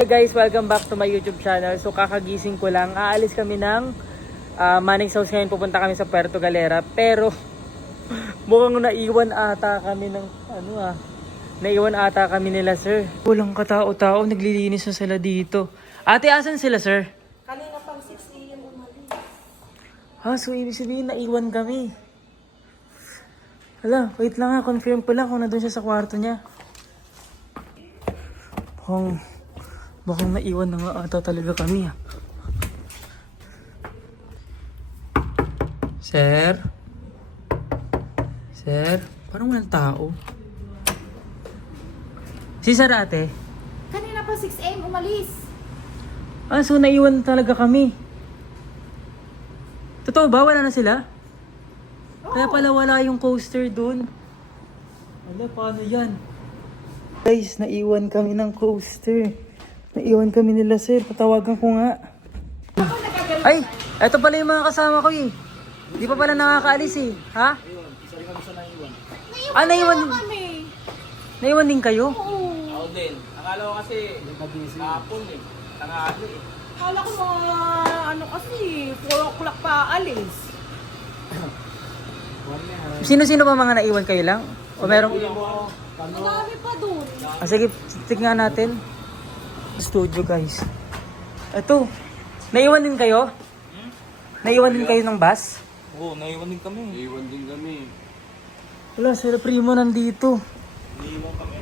Hi guys, welcome back to my YouTube channel. So kakagising ko lang, aalis kami ng Manix House ngayon, pupunta kami sa Puerto Galera. Pero mukhang naiwan ata kami ng naiwan ata kami nila sir. Walang katao-tao, naglilinis na sila dito. Ate, asan sila sir? Kanina pang 6 a.m. umalis. So ibig sabihin naiwan kami. Hala, wait lang confirm ko lang kung nandun siya sa kwarto niya. Mukhang naiwan na nga ata talaga kami Sir? Sir? Parang walang tao. Si Sir ate? Kanina pa 6 a.m. umalis. So naiwan talaga kami. Totoo ba? Wala na sila? Kaya pala wala yung coaster dun. Wala, paano yan? Guys, naiwan kami ng coaster. Naiwan kami nila sir. Patawagan ko nga. Ay! Eto pala yung mga kasama ko eh. Di pa pala nakakaalis eh. Ha? Naiwan kami. Naiwan din kayo? Oo. Ako din. Akala ko kasi kahapon eh. Tanghali eh. Akala ko mga kasi 4 o'clock pa alis. Sino-sino ba mga naiwan kayo lang? O merong... Madami pa dun. Sige, tignan natin. Studio guys. Eto. Naiwan din kayo? Naiwan din kayo ng bus? Oo, naiwan din kami. Naiwan din kami. Wala, Sir Primo nandito. Naiwan kami.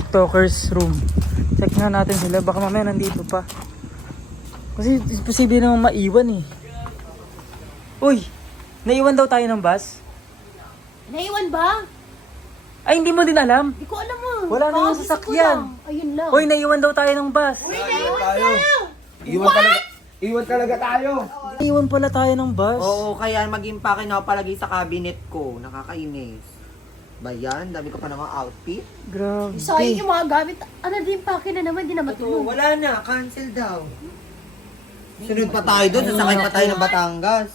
TikTokers room. Check nga natin sila. Baka mamaya nandito pa. Kasi posible naman maiwan eh. Uy! Naiwan daw tayo ng bus? Naiwan ba? Ay, hindi mo din alam? Di ko alam mo. Wala na yung sasakyan. Ayun lang. Uy, naiwan daw tayo ng bus. Naiwan tayo. Iwan talaga tayo. Naiwan pala tayo ng bus. Oo, kaya mag-impake na ako palagi sa cabinet ko. Nakakainis. Ba yan? Dami ko pa namang outfit. Grabe. Sayang yung mga gamit. Ano din pake na naman, di na Oo, matulog. wala na. Cancel daw. Sunod pa tayo doon. Sasakay pa tayo ng Batangas.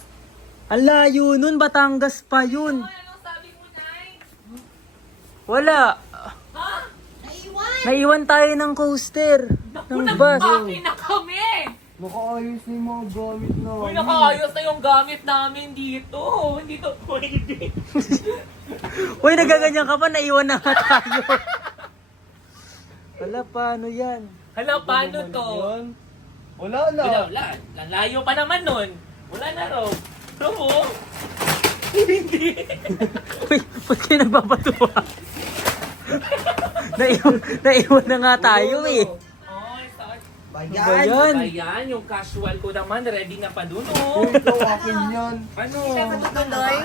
Ang layo nun, Batangas pa yun. Wala. Naiwan tayo ng coaster. Ng bus. na kami! Nakaayos na yung mga gamit na. Uy, nakaayos na yung gamit namin dito. Hindi to pwede. Uy, nagaganyan ka pa, naiwan na nga tayo. Wala, paano yan? Hala, paano to? Wala na. Wala. Lalayo pa naman nun. Wala na raw. Robo? Hindi. Uy, ba't kayo nagpapatuwa? Naiwan na nga tayo eh. Ay, saan? Ba Bayan. yan? Ayan, yung casual ko naman. Ready na pa dun, oh. Ito, akin yan. Ano? Tutuloy?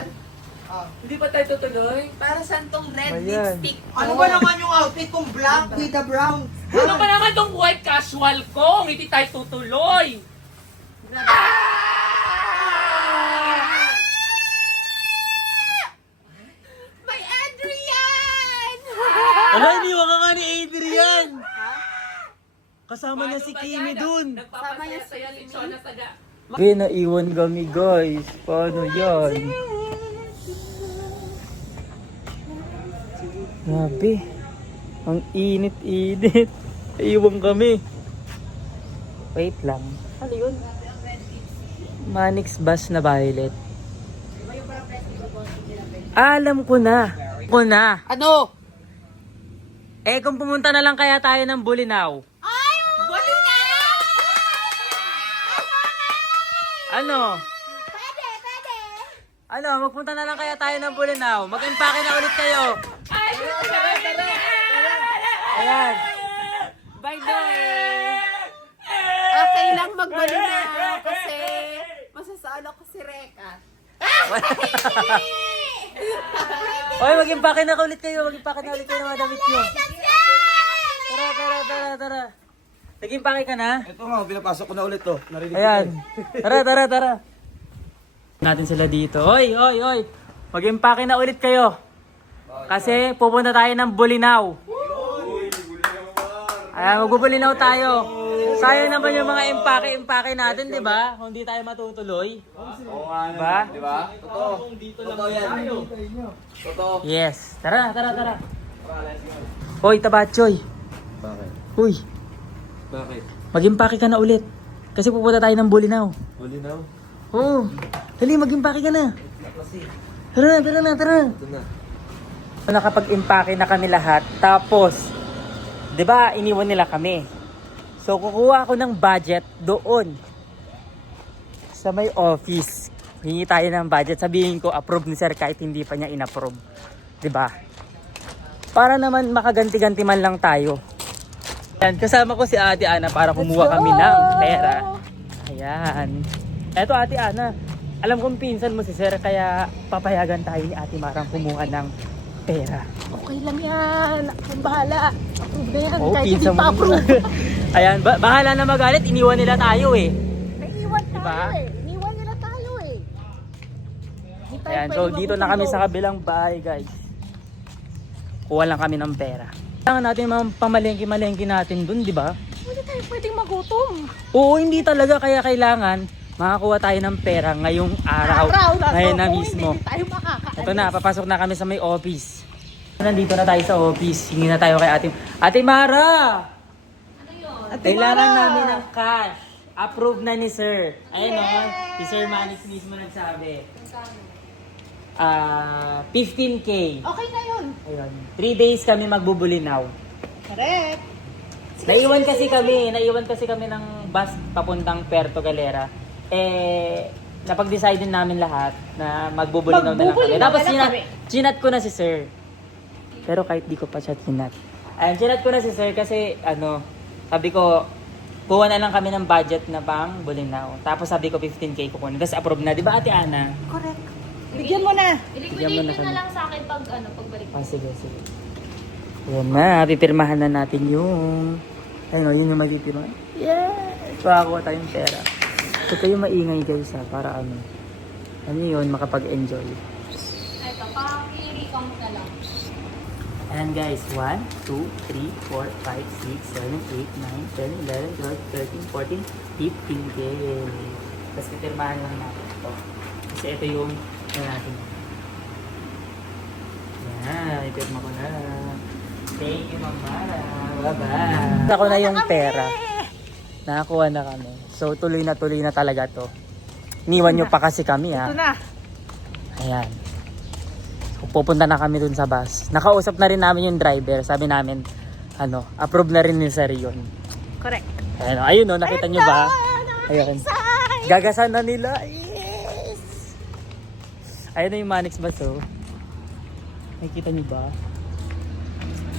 Hindi pa tayo tutuloy? Para saan tong red Ba yan? Ano ba naman yung outfit kong black with the brown? Ano pa naman tong white casual ko? Hindi tayo tutuloy. May Adrian! Ala, iniwan ka nga ni Adrian. Kasama na si Kimi dun. Nagpapasaya-saya si Chona Saga. Okay, naiwan kami guys. Paano yan? Grabe. Ang init-init. Naiwan kami. Wait lang. Ano yun? Manix bus na violet. Alam ko na. Ano? Kung pumunta na lang kaya tayo ng Bulinaw. Ay! Bali na! Ano? Pwede! Ano, magpunta na lang kaya tayo ng Bulinaw. Mag-impake na ulit kayo. Ayan. Bye bye. Okay lang magbalo na kasi masasalo ko si Reka. Oy, mag-impake na ulit kayo. Mag-impake na ulit kayo ng mga damit nyo. Tara. Nag-impake ka na? Ito nga, pinapasok ko na ulit to. Narinig Ayan. Tara. Natin sila dito. Oy. Mag-impake na ulit kayo. Kasi pupunta tayo ng Bulinaw. Ayan, magbubulinaw tayo. Sayang naman yung mga impake natin, di ba? Kung di tayo matutuloy. Oo nga Diba? naman, di ba? Totoo. Totoo yan. Totoo. Yes. Tara. Hoy, Tabachoy. Bakit? Uy. Bakit? Mag-impake ka na ulit. Kasi pupunta tayo ng Bulinaw. Bulinaw? Oo. Dali, mag-impake ka na. Tara na. Ito na. Nakapag-impake na kami lahat. Tapos, 'di ba, iniwan nila kami. So, kukuha ako ng budget doon sa may office. Hingi tayo ng budget. Sabihin ko, approve ni sir kahit hindi pa niya inapprove. 'Di ba? Para naman makaganti-ganti man lang tayo. Yan, kasama ko si Ate Ana para kumuha kami ng pera. Ayan. Eto Ate Ana, alam kong pinsan mo si sir kaya papayagan tayo ni Ate Marang kumuha ng pera. Okay lang yan. Ang bahala. Approve na yan. Oo, Kahit hindi pinsan mo. pa approve. Ayan, bahala na magalit, iniwan nila tayo eh. Naiiwan Diba? tayo eh. Iniwan nila tayo eh. Di tayo Ayan, so pwede dito na kami magulong. sa kabilang bahay guys. Kuha lang kami ng pera. Kailangan natin mga pamalengke-malengke natin dun, di ba? Hindi tayo pwedeng magutom. Oo, hindi talaga, kaya kailangan makakuha tayo ng pera ngayong araw. Ngayon na Kung mismo. Hindi tayo makakaalis. Ito na, papasok na kami sa may office. Nandito na tayo sa office. Hingi na tayo kay Ate Mara! Kailangan namin ng cash. Approve na ni Sir. Ayun o, si Sir Manis mismo nagsabi. 15K. Okay na yun. Ayun. 3 days kami magbubulinaw. Correct. Naiwan kasi kami ng bus papuntang Puerto Galera. Napag-decide din namin lahat na magbubulinaw na lang kami. Magbubulinaw Tapos na lang kami. chinat ko na si Sir. Pero kahit di ko pa siya chinat. Ayun, chinat ko na si Sir kasi sabi ko, kuha na lang kami ng budget na pang bulinaw. Tapos sabi ko 15K kukunin. Kasi approve na. Di ba Ate Ana? Correct. Bigyan mo na. Bigyan mo na I-liquidate kami. na lang sa akin pagbalik. Sige. Ayan na, pipirmahan na natin yung... Ayun o, yun yung mapipirmahan. Yes! Pakakuha tayong pera. Huwag kayong maingay guys ha, para yun, makapag-enjoy. Ito, paki-recount na lang. Ayan guys, 1, 2, 3, 4, 5, 6, 7, 8, 9, 10, 11, 12, 13, 14, 15K. Tapos pipirmahan lang natin ito. Kasi ito yung natin. Yan, ipirma ko na. Thank you, Mama. Bye-bye. Ako na yung pera. Nakakuha na kami. So, tuloy na talaga to. Iniwan nyo pa kasi kami, ha? Ito na. Ayan. So, pupunta na kami dun sa bus. Nakausap na rin namin yung driver. Sabi namin, approve na rin ni Sir yun. Correct. Ayun, nakita nyo ba? Ayun. Gagasan na nila. Yes! Ayun na yung Manix bus, oh. Nakikita nyo ba?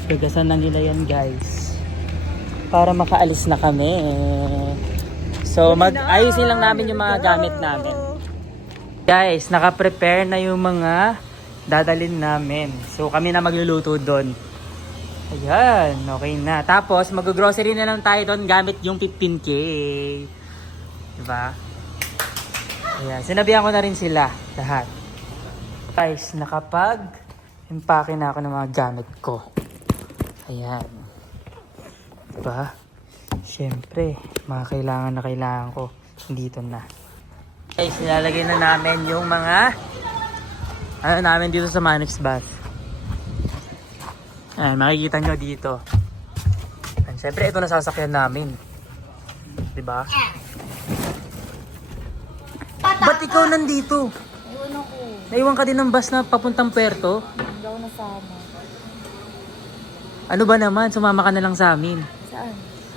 Gagasan na nila yan guys para makaalis na kami. So mag-ayusin lang namin yung mga gamit namin guys. Naka-prepare na yung mga dadalhin namin. So kami na magluluto doon. Ayan, okay na. Tapos mag-grocery na lang tayo doon gamit yung 15K. Diba? Ayan, sinabihan ko na rin sila lahat. Guys, nakapag-impake na ako ng mga gamit ko. Ayan. Diba? Siyempre, mga kailangan ko. Dito na. Guys, nilalagay na namin yung mga namin dito sa Manix Bus. Ayan, makikita nyo dito. Ayan, siyempre, ito na sasakyan namin. Diba? Ba't ikaw nandito? Ayun ako. Naiwan ka din ng bus na papuntang Puerto? Hindi ako nasama. Ano ba naman? Sumama ka na lang sa amin. Saan?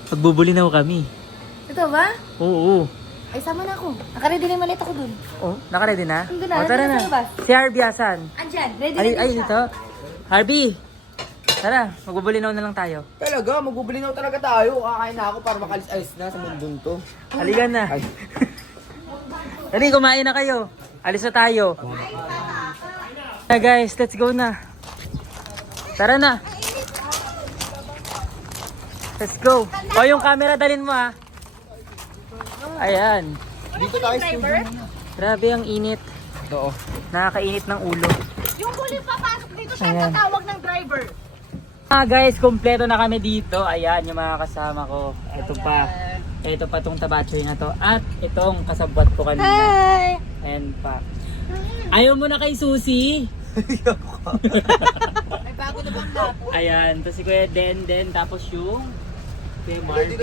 Magbubulinaw kami. Ito ba? Oo. Ay, sama na ako. Nakaready na yung maleta ko dun. Oh, naka-ready na? Nandun na, O, tara nandun na. na sa labas. Si Harvey asan? Andyan, ready Ay, na ay, siya. dito. Harvey! Tara, magbubulinaw na lang tayo. Talaga, magbubulinaw talaga tayo. Kakain na ako para makalis-alis na sa mundong to. Halika na. Dali, kumain na kayo. Alis na tayo. Guys, let's go na. Tara na. Let's go. O, yung camera dalhin mo ha. Ayan. Dito tayo sa Grabe ang init. Oo. Nakakainit ng ulo. Yung huling papasok dito siya Ayan. tatawag ng driver. Guys, kompleto na kami dito. Ayan, yung mga kasama ko. Ito pa. Ito pa tong tabachoy na to. At itong kasabwat ko kanina. Hi! Ayan pa. Ayaw mo na kay Susie? May bago na bang lapo? Ayan, to si Kuya Den, tapos yung Kuya Marvin.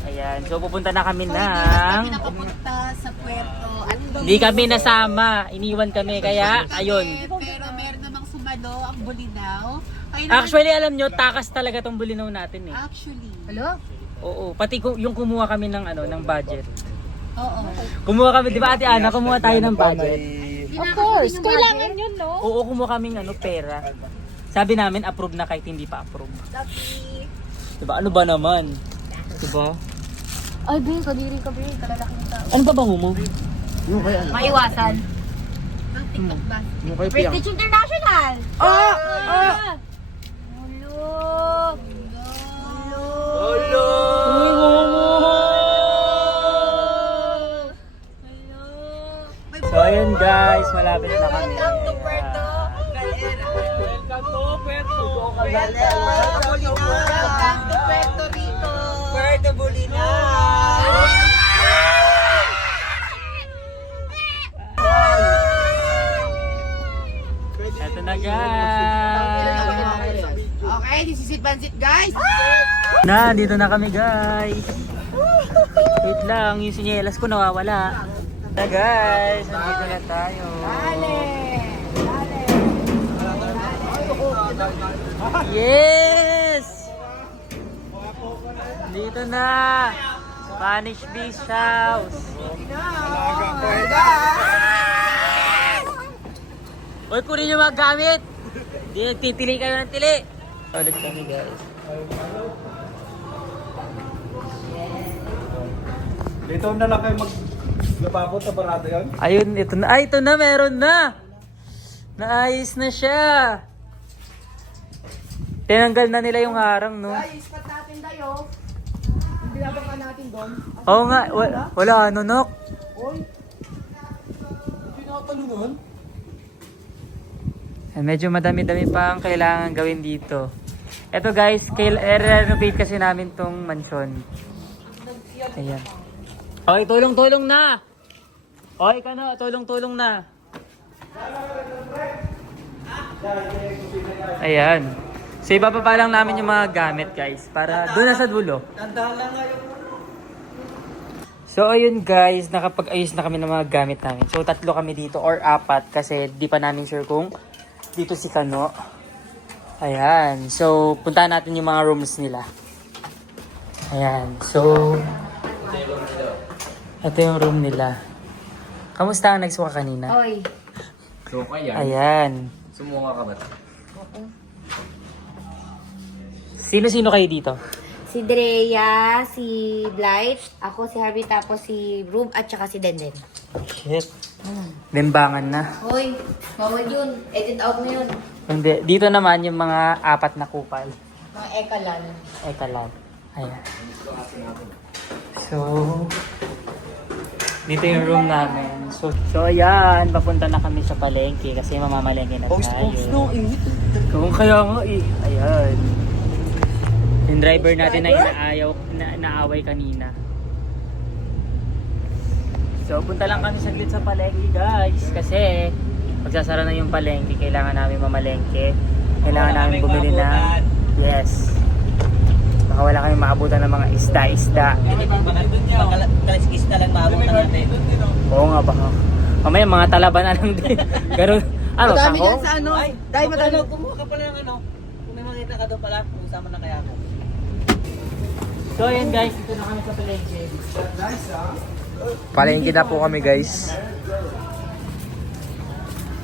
Ayan, so pupunta na kami So, hindi mas kami ng... nakapunta sa puerto. Hindi kami nasama, iniwan kami, kaya ayun. Pero meron namang sumalo ang Bulinaw. Ay, Actually, alam nyo, takas talaga tong Bulinaw natin eh. Actually. Hello? Oo, pati yung kumuha kami ng ng budget. Oo. Kumuha kami, di ba Ate Ana, kumuha tayo ng budget. Of course, kailangan yun, no? Oo, kumuha kaming pera. Sabi namin, approve na kahit hindi pa approve. Diba, ano ba naman? Diba? Ay, Bin, kadiri ka, Bin. Kalalaking tao. Ano ba bango mo? Yung kay ano? Maiwasan. Ang TikTok ba? Yung kay Piang. Prestige International! Ah! Ulo! Hello! So ayun guys, malapit na kami. Welcome to Puerto Galera. Welcome to Puerto Welcome to Puerto Rico. Puerto Bulina! Ito na guys. Okay, this is it, Bansit, guys. Dito na kami guys. Wait lang, yung sinyelas ko nawawala. Na guys, nandito na tayo. Yes! Dito na. Spanish Beach House. Uy, kunin nyo mga gamit. Di titili kayo ng tili. Ulit kami guys. Dito na lang kayo maglababo sa barado yun. Ayun, ito na. Ay, ito na, meron na. Naayos na siya. Tinanggal na nila yung harang, no? Ispat natin tayo. Binabang ka natin doon. Oo nga, wala ano, Nok. Medyo madami-dami pa ang kailangan gawin dito. Ito guys, renovate kasi namin tong mansion. Ayan. Okay, tulong-tulong na! Okay ka na, tulong-tulong na. Ayan. So ibababa lang namin yung mga gamit guys, para doon na sa dulo. So ayun guys, nakapag-ayos na kami ng mga gamit namin. So 3 kami dito or 4 kasi di pa namin sure kung dito si Kano. Ayan. So puntahan natin yung mga rooms nila. Ayan. So ito yung room nila. Kamusta ang nagsuka kanina? Oy. So kaya, Ayan. sumuha ka ba? Sino-sino kayo dito? Si Drea, si Blight, ako si Harvey, tapos si Rube, at saka si Denden. Shit. Limbangan na. Hoy, bawal yun. Edit out mo yun. Hindi. Dito naman yung mga 4 na kupal. Mga ekalan. Ekalan. Ayan. So, dito yung room namin. So ayan, papunta na kami sa palengke kasi mamamalengke na tayo. Kung kaya nga eh. Ayan. Yung driver natin na naaway kanina. So, punta lang kami saglit sa palengke guys. Kasi, magsasara na yung palengke. Kailangan namin mamalengke. Kailangan namin bumili na. Yes. Baka wala kami maabutan ng mga isda-isda. Kalis-isda lang maabutan natin. Oo nga baka. Mamaya mga talaban na lang din. Ganun. Ano, Madami tako? yan sa ano. Dahil madami. Kumuha ka pala ng ano. Kung may makita ka doon pala, kung sama na kaya ako. So ayan guys, dito na kami sa palengke. Palengke na po kami guys.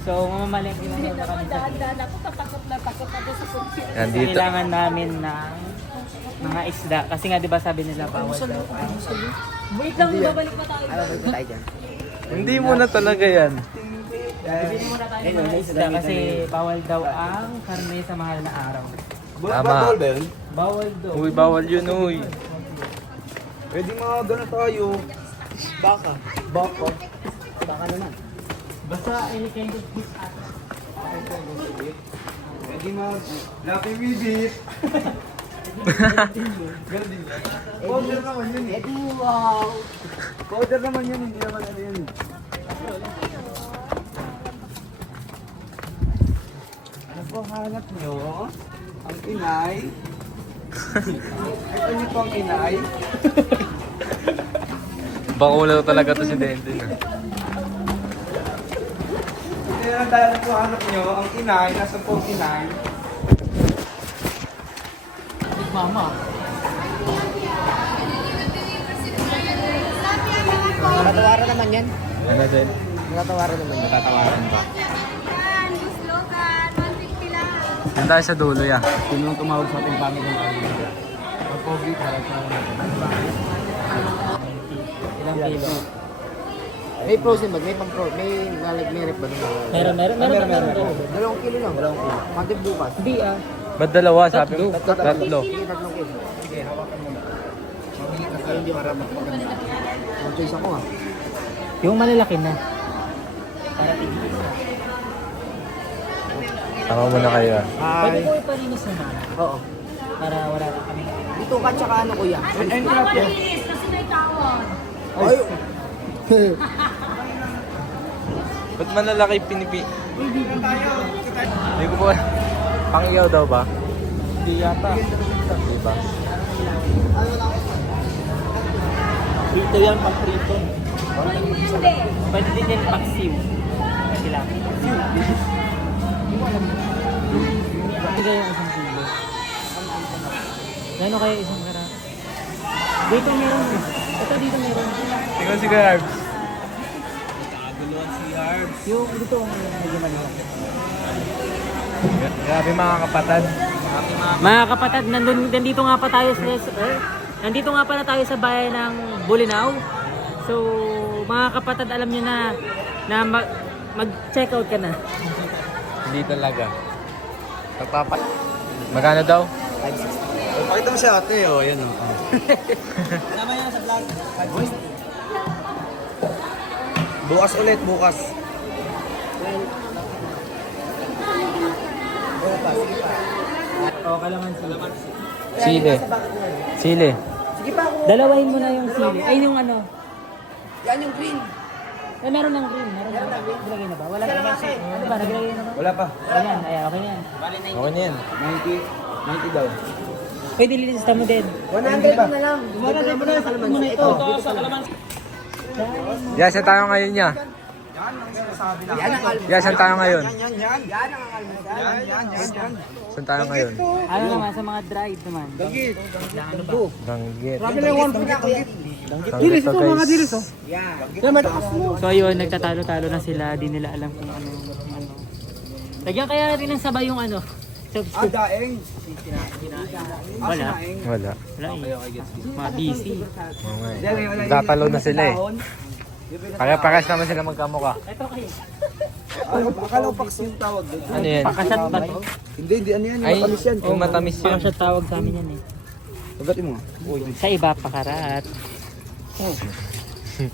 So mamamalengke na muna kami sa Nandito. kailangan namin ng mga isda. Kasi nga diba sabi nila bawal daw. Wait lang, babalik pa tayo. Ano ba tayo dyan? Hindi mo na talaga yan. Bibili muna tayo ng mga isda kasi bawal daw ang karne sa mahal na araw. Tama. Bawal ba yun? Bawal daw. Uy, bawal yun, uy. Pwede mga gano'n tayo. Baka. Baka. Baka naman. Basta any kind of fish ata. Pwede mga lapi bibit. Ganun din. Powder naman yun eh. Wow. Powder naman yun, hindi naman ano yun. Ano po hanap nyo? Ang inay. Ito niyo pong inay. Bakulaw talaga to si Denden. Hindi lang dahil po hanap nyo, ang inay, nasa pong inay. Natatawaran naman yan. Ano din? Natatawaran naman yan. Tatawaran ba? Yan tayo sa dulo ya. Sino yung tumawag sa ating pangit ng kanina? Ang pogi, harap na Ilang kilo? May frozen ba? May may may rep ba? Meron. 2 kilo lang. 2 kilo. Pagdib bukas. Hindi ah. Ba't dalawa? Sabi mo? Tatlo. Sige, 3 kilo. Sige, hawakan mo na. Mamili ka sa para magpaganda. Ang choice ako ah. Yung malalaki na. Para tigil. Tama muna kayo ah. Pwede ko ipalinis naman. Oo. Para wala na kami. Dito ka tsaka ano kuya? Ay, Ba't malalaki pinipi? Hindi ko po. Pang-iyaw daw ba? Hindi yata. Di ba? Prito yan pag prito. Pwede din yan pag siw. Pwede lang. Hindi kaya yung isang kilo. Gano'n kaya isang karat? Dito meron. Ito dito meron. Tingnan si Garbs. Yung dito medyo maliit. Grabe mga kapatid. Mga kapatid, nandito nga pa tayo nandito nga pala tayo sa bayan ng Bolinao. So, mga kapatid, alam niyo na mag-check out ka na. Hindi talaga. Magkano daw? pakita mo siya ate, oh, yan oh. Bukas ulit, bukas. O, kalamansi. Sili. Sili. Dalawahin mo na yung sili. Ay, yung ano. Yan yung green. Eh, meron ng green. Meron na. Naglagay na ba? Wala na. Ano ba? Naglagay na ba? Wala pa. Ayan, ayan. Okay na yan. Okay na yan. 90 daw. Pwede lilista mo din. 100 na lang. Wala na muna sa kalamansi. Ito. Yan, saan tayo ngayon niya? Yan ang kalamansi. Yan, saan tayo ngayon? Yan. Yan ang kalamansi. Yan. Saan tayo ngayon? Ano naman sa mga dried naman? Dagit. Danggit. Sabi lang, 1 na dagit. Dilis ito, mga dilis oh. So ayun, nagtatalo-talo na sila. Di nila alam kung ano. Lagyan kaya natin ng sabay yung ano. Daeng. Wala. Wala. Wala eh. Mga busy. Okay. Tatalo na sila eh. Kaya-pakas naman sila magkamukha. Ito kayo. Akala ko paks yung tawag doon. Ano yan? Pakasat ba to? Hindi, ano yan. Ay, Matamis yan. oh, matamis yun. Pakasat tawag sa amin yan eh. Pagatin mo. Sa iba, pakarat.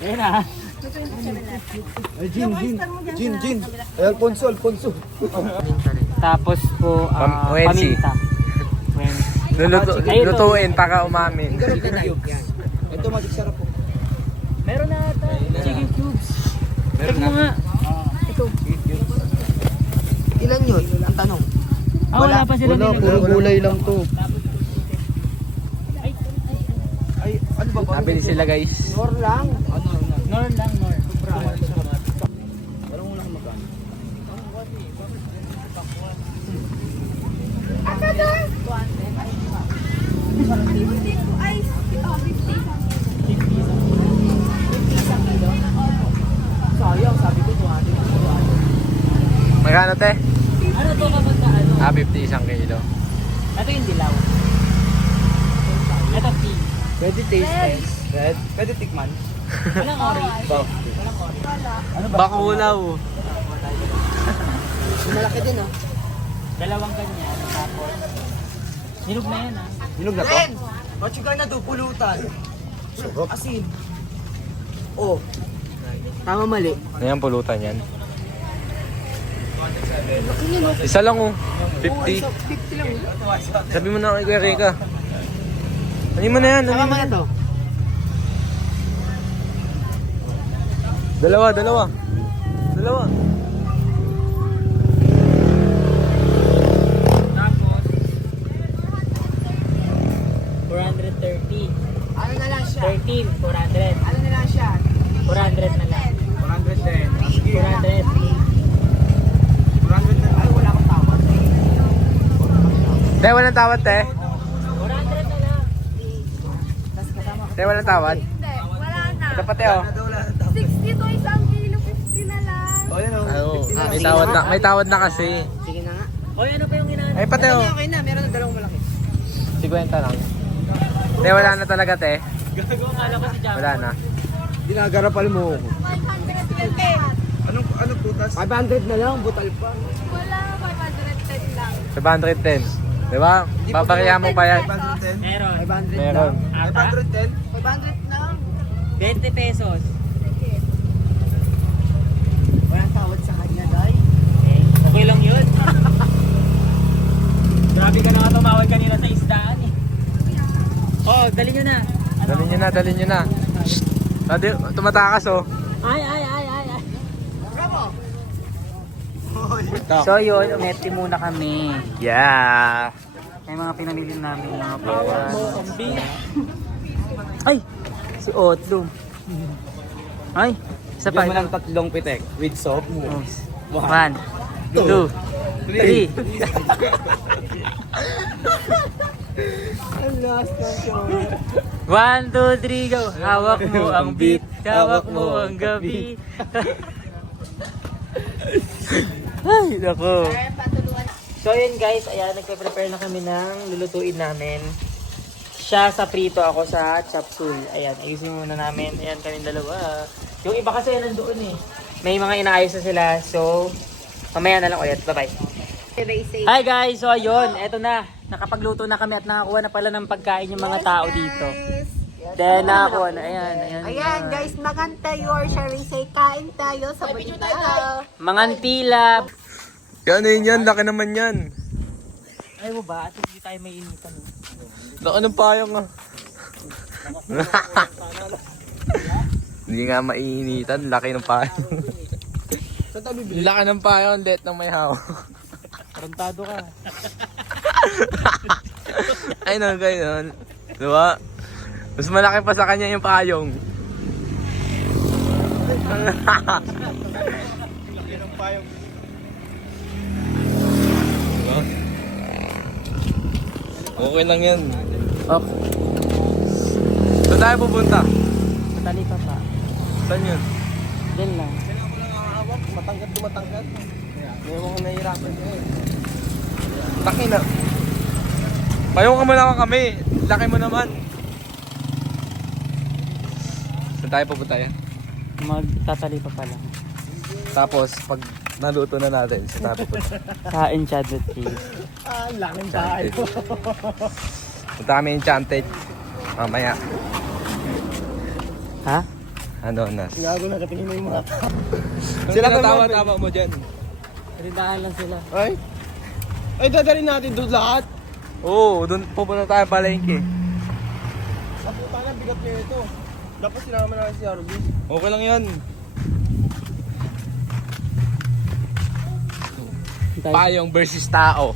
Ayun na. Ay, Jin. Ay, Alfonso. Tapos po, Wensi. paminta. Wensi. Ayun, Lutuin para umamin. Ito, magic sarap po. Meron na ata. Chicken cubes. Check mo nga. Ito. Ilan yun? Ang tanong. Wala pa sila nilagay. gulay lang to. Ay, ano ba ba? Nabili sila guys. Nor lang. Nor lang, nor. Magkano te? Ano to kapag ka ano? 50 isang kilo. Ito yung dilaw. Ito pink. Pwede taste test. Red. Pwede tikman. Walang orange. Walang orange. Bakulaw. Malaki din oh. Dalawang ganyan. Tapos, nilog na yan ah. Hinog na to? What you gonna do? Pulutan. Asin. Oh. Tama mali. Ano yung pulutan yan? Isa lang oh. 50. 50 lang. Sabi mo na kay Kuya Rika. Ano mo na yan? Tama mo na to. Dalawa. 13, 400. Ano na lang siya? 400 na lang. 100 din. Sige. 400. 100 na. Ay, wala akong tawad. Te, walang tawad, te. 400 na lang. Te, walang tawad. Hindi, wala na. Ito pa, te, oh. 60 to isang kilo, 50 na lang. Oh, yan o. Oo, may tawad na kasi. Sige na nga. Oy, ano pa yung inaano? Ay, pati, oh. Okay na, meron ng dalawang malaki. 50 lang. Te, wala na talaga, te. Gago, akala ko si Jam. Wala na. Ginagarapal mo ako. 520. Anong putas? 500 na lang, butal pa. Wala, 510 lang. 510. Di ba? Babarihan mo pa yan. 510? Meron. 500 Meron. lang. Ata? 510? 500 lang. 20 pesos. Walang tawad sa kanya, day. Okay lang yun. Grabe ka na nga tumawag kanina sa isdaan eh. Oh, dali nyo na. Dali nyo na. Tumatakas, oh. Ay. So yun, umeti muna kami. Yeah. May mga pinamili namin mga pagkakas. Ay! Si Otlo. Ay! Isa pa. Bigyan mo ng 3 pitek with soap mo. 1, 2, 3. Ang last na siya. 1, 2, 3, go! Hawak mo ang beat, hawak mo ang gabi. Ay, nako. So yun guys, ayan, nagpe-prepare na kami ng lulutuin namin. Siya sa prito, ako sa chop suey. Ayan, ayusin muna namin. Ayan, kaming dalawa. Yung iba kasi nandoon eh. May mga inaayos na sila. So, mamaya na lang ulit. Bye-bye. Hi guys! So ayun, eto na. Nakapagluto na kami at nakakuha na pala ng pagkain yung mga tao dito. Then nakakuha na. Ayan. Ayan guys, magantayo or say kain tayo sa balita. Mangantila. Yan yan, laki naman yan. Ay mo ba? At hindi tayo may initan. Laki ng payong, ah. Hindi nga maininitan, laki ng payong. Laki ng payong, let ng may hawak. Tarantado ka. Ay no, ganyan. Diba? Mas malaki pa sa kanya yung payong. Diba? Okay lang yan. Okay. Saan tayo pupunta? Matali pa pa. Saan yun? Diyan lang. Matangkad. May mga nahihirapan ko eh. Taki na. Payong ka muna kami. Laki mo naman. Saan tayo pupunta yan? Magtatali pa pala. Tapos, pag naluto na natin, saan tayo pupunta? Sa Enchanted Cave. Laking tayo. Punta kami Enchanted. Mamaya. Ha? Ano, Nas? Gago na katingin mo yung mga tao. Sila tawa-tawa mo dyan. Rindahan lang sila. Ay, dadalhin natin doon lahat. Oo, doon pupunta tayo palengke. Naputa na, bigat nyo ito. Dapat sinama natin si Arby. Okay lang yan. Payong versus tao.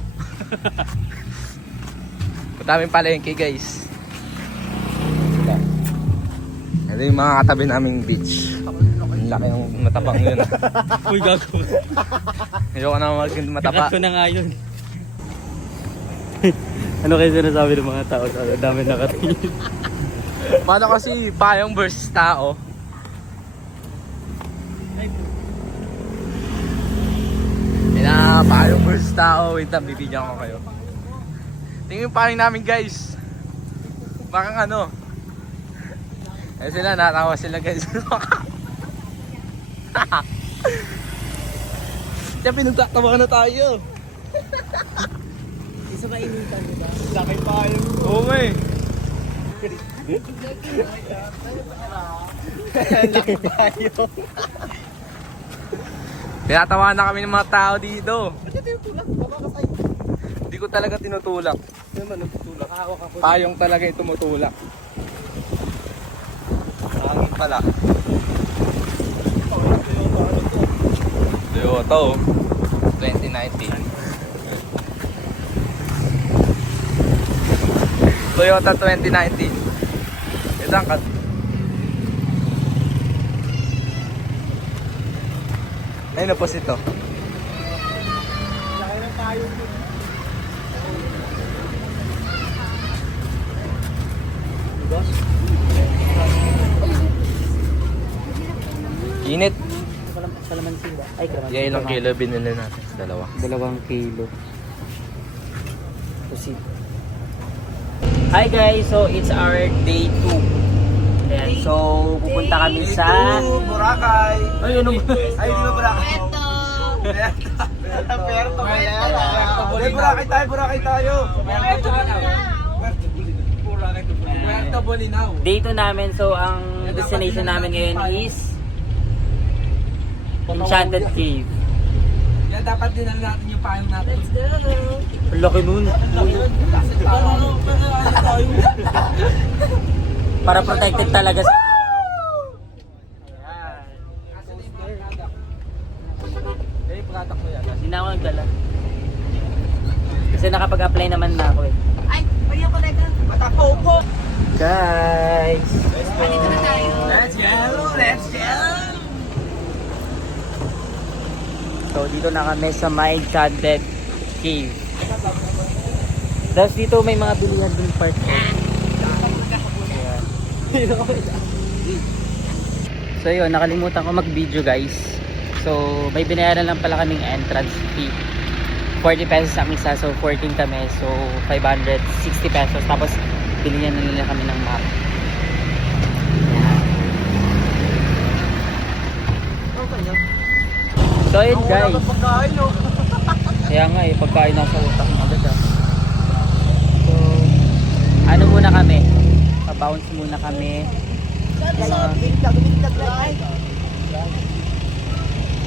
Madaming palengke, guys. Ito yung mga katabi naming beach. Ang laki ng matapang yun. Uy, gago. Ayoko na maging matapa. Kakat ko na nga yun. Ano kayo sinasabi ng mga tao? Ang dami nakatingin. Paano kasi payong versus tao? Payong versus tao. Wait lang, bibigyan ko kayo. Tingin yung payong namin, guys. Parang ano. Eh sila, natawa sila, guys. Diyan, pinagtatawa na tayo. Isa ba initan mo ba? Laki payong. Oo nga eh. Laki payong. Tinatawa na kami ng mga tao dito. Ba't yung tinutulak? Baba ka sa'yo. Hindi ko talaga tinutulak. Hindi naman nagtutulak. Hawak ako. Payong talaga yung tumutulak. Hangin pala. Toyota oh. 2019. Toyota 2019. Ito ang Ayun na po ito. Init. Kalamansi ba? Ay, kalamansi. Yan ilang kilo binili natin? 2 kilo. Proceed. Hi guys, so it's our day 2. Ayan, so pupunta kami sa... Boracay. Ay, ano ba? Ay, di ba Boracay? Puerto. Boracay tayo, Boracay tayo. Puerto Bolinao. Day 2 namin, so ang destination namin ngayon is Enchanted Cave. Yan, dapat din natin yung payong natin. Ang laki nun. Para protected talaga sa Eh, product mo yan. Hindi na ako nagdala. Kasi nakapag-apply naman na ako eh. Ay, pwede ko na Matapopo. Guys! Dito na tayo. Let's go. So dito na kami sa my Enchanted Cave. Tapos dito may mga bilihan din part. So yun, nakalimutan ko mag-video guys. So may binayaran lang pala kaming entrance fee. 40 pesos ang isa, so 14 kami. So 560 pesos. Tapos binigyan na nila kami ng map. So yun guys. Kaya nga eh, pagkain nasa utak ng agad ah. So, ano muna kami? Pa-bounce muna kami.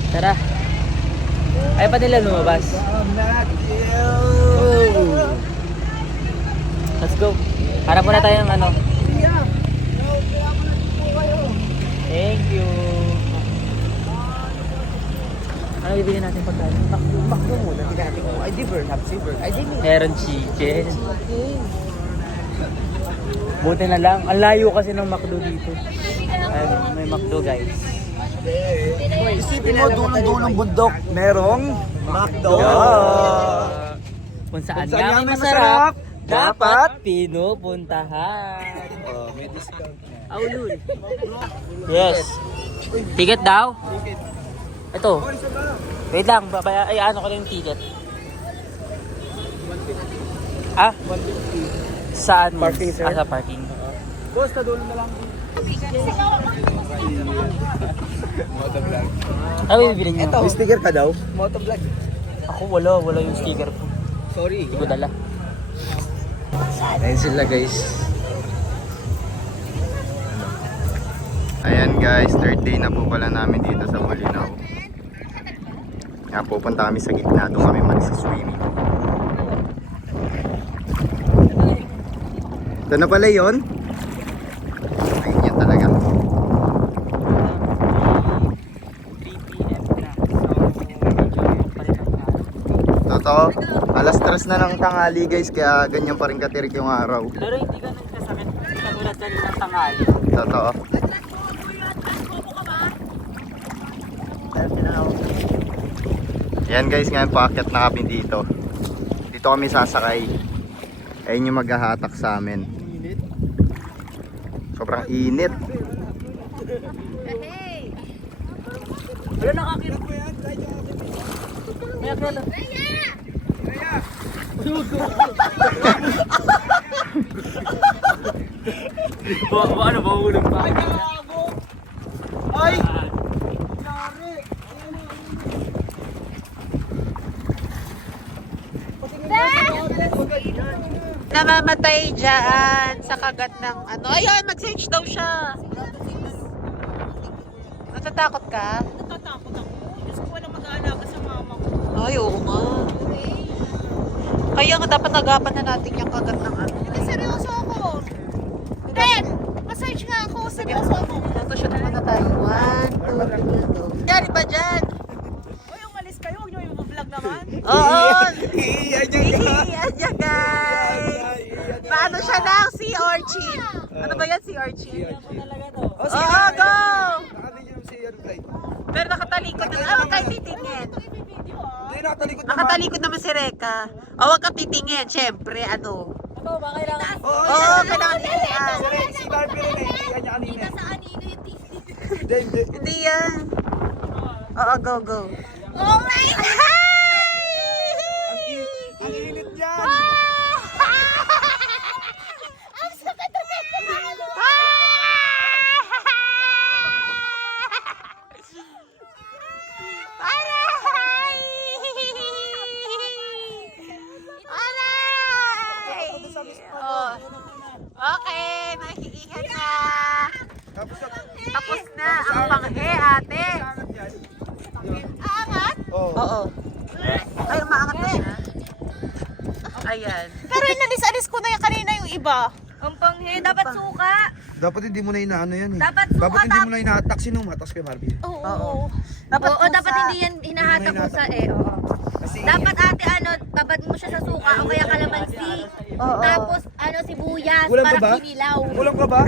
Tara. Ay pa nila lumabas. Let's go. Harap muna tayo ng ano. Thank you. Ano bibili natin pagkain? Baklo muna, tignan ko. Ay, di have silver. Ay, di Meron chicken. Buti na lang. Ang layo kasi ng McDo dito. Ayun, may McDo guys. Isipin mo, dulong-dulong bundok. Merong McDo. Kung saan Kung saan nga nga may may masarap, masarap, dapat pinupuntahan. Oh, may discount na. Aulul. Yes. Ticket daw? Ito. Wait lang, babaya, ay ano ko lang yung ticket. Ah? 150. Saan? Parking, sir? Sa parking. Boss, kadulo na lang. Motovlog. Ano bibili niyo? May sticker ka daw? Motovlog. Ako wala yung sticker ko. Sorry. Hindi ko dala. Ayun sila guys. Ayan guys, third day na po pala namin dito sa Bolinao. Nga pupunta kami sa gitna, doon kami mag-swimming. Ito na pala yun. Ayun yan talaga. 3 PM na. So, medyo palit ang araw. Totoo, alas 3 na ng tanghali guys, kaya ganyan pa rin katirik yung araw. Pero hindi ganun kasakit. Katulad kanina ng tanghali. Totoo. Ayan guys, ngayon paakyat na kami dito. Dito kami sasakay. Ayun yung maghahatak sa amin. Sobrang init. Wala nakakita. May akala. Ano ba ulam pa? Ay! Namamatay dyan sa kagat ng ano. Ayun, mag-search daw siya. Natatakot ka? Natatakot ako. Gusto ko walang mag-aalaga sa mama ko. Ay, oo nga. Kaya nga dapat nagapan na natin yung kagat ng ano. Hindi, seryoso ako. Ren, ma-search nga ako. Seryoso ako. Photoshoot naman na tayo. 1, 2, 3. Yan, iba dyan. Uy, umalis kayo. Huwag nyo yung vlog naman. Oo! Iyan niya ka! Iyan niya, guys! Paano siya ng sea urchin? Ano ba yan, sea urchin? Oh, Oo, go! Nakabigyan mo si Ian Flight. Pero nakatalikod na. Ah, kahit nakatalikod naman. Nakatalikod naman si Reka. O, huwag ka titingin. Siyempre, ano. Ano ba kailangan? Oo, kailangan titingin. Si Barbie rin eh, hindi kanya kanina. Sa anino yung Hindi, hindi. Hindi yan. Oo, go, go. Oh my God! Ang init dyan. Ang sakit na sakit. Oh. Okay, nakikihan na. Tapos na ang panghe, ate. Aangat? Oo. Ay, umaangat na siya. Ayan. Pero inalis-alis ko na yung kanina yung iba. Ang panghe, dapat suka. Dapat hindi mo na inaano yan eh. Dapat suka, Dapat hindi mo na inahatak. Sino umatas kay Barbie? Oo. Dapat Oo, dapat hindi yan hinahatak mo sa oo. Kasi Dapat ate ano, babad mo siya sa suka o kaya kalamansi. Tapos ano sibuyas Kulang pa para ba? kinilaw. Kulang pa ba?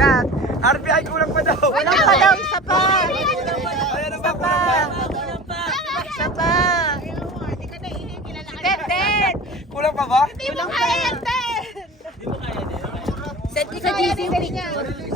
RBI kulang pa daw. Kulang pa daw, isa pa. Ayan na ba? Kulang pa? Isa pa. Ted! Kulang pa ba? Hindi mo kaya yan, Ted! Send ko sa GC yung picture.